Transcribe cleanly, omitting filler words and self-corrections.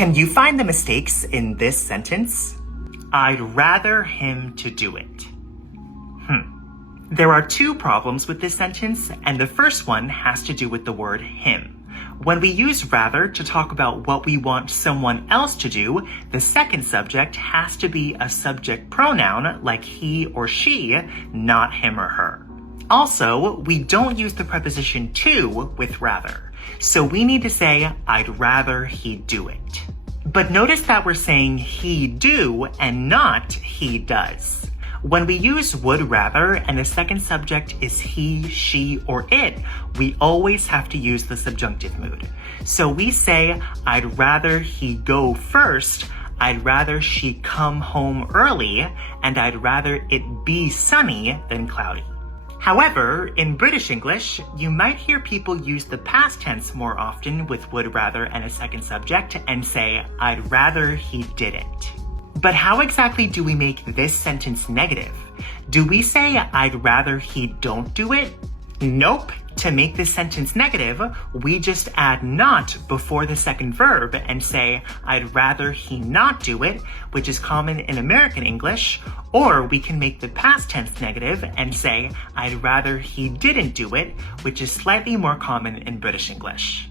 Can you find the mistakes in this sentence? I'd rather him to do it. There are two problems with this sentence, and the first one has to do with the word him. When we use rather to talk about what we want someone else to do, the second subject has to be a subject pronoun like he or she, not him or her. Also, we don't use the preposition to with rather, so we need to say, I'd rather he do it. But notice that we're saying he do and not he does. When we use would rather and the second subject is he, she, or it, we always have to use the subjunctive mood. So we say, I'd rather he go first, I'd rather she come home early, and I'd rather it be sunny than cloudy. However, in British English, you might hear people use the past tense more often with would rather and a second subject and say, I'd rather he didn't. But how exactly do we make this sentence negative? Do we say, I'd rather he don't do it? Nope. To make this sentence negative, we just add not before the second verb and say, I'd rather he not do it, which is common in American English, or we can make the past tense negative and say, I'd rather he didn't do it, which is slightly more common in British English.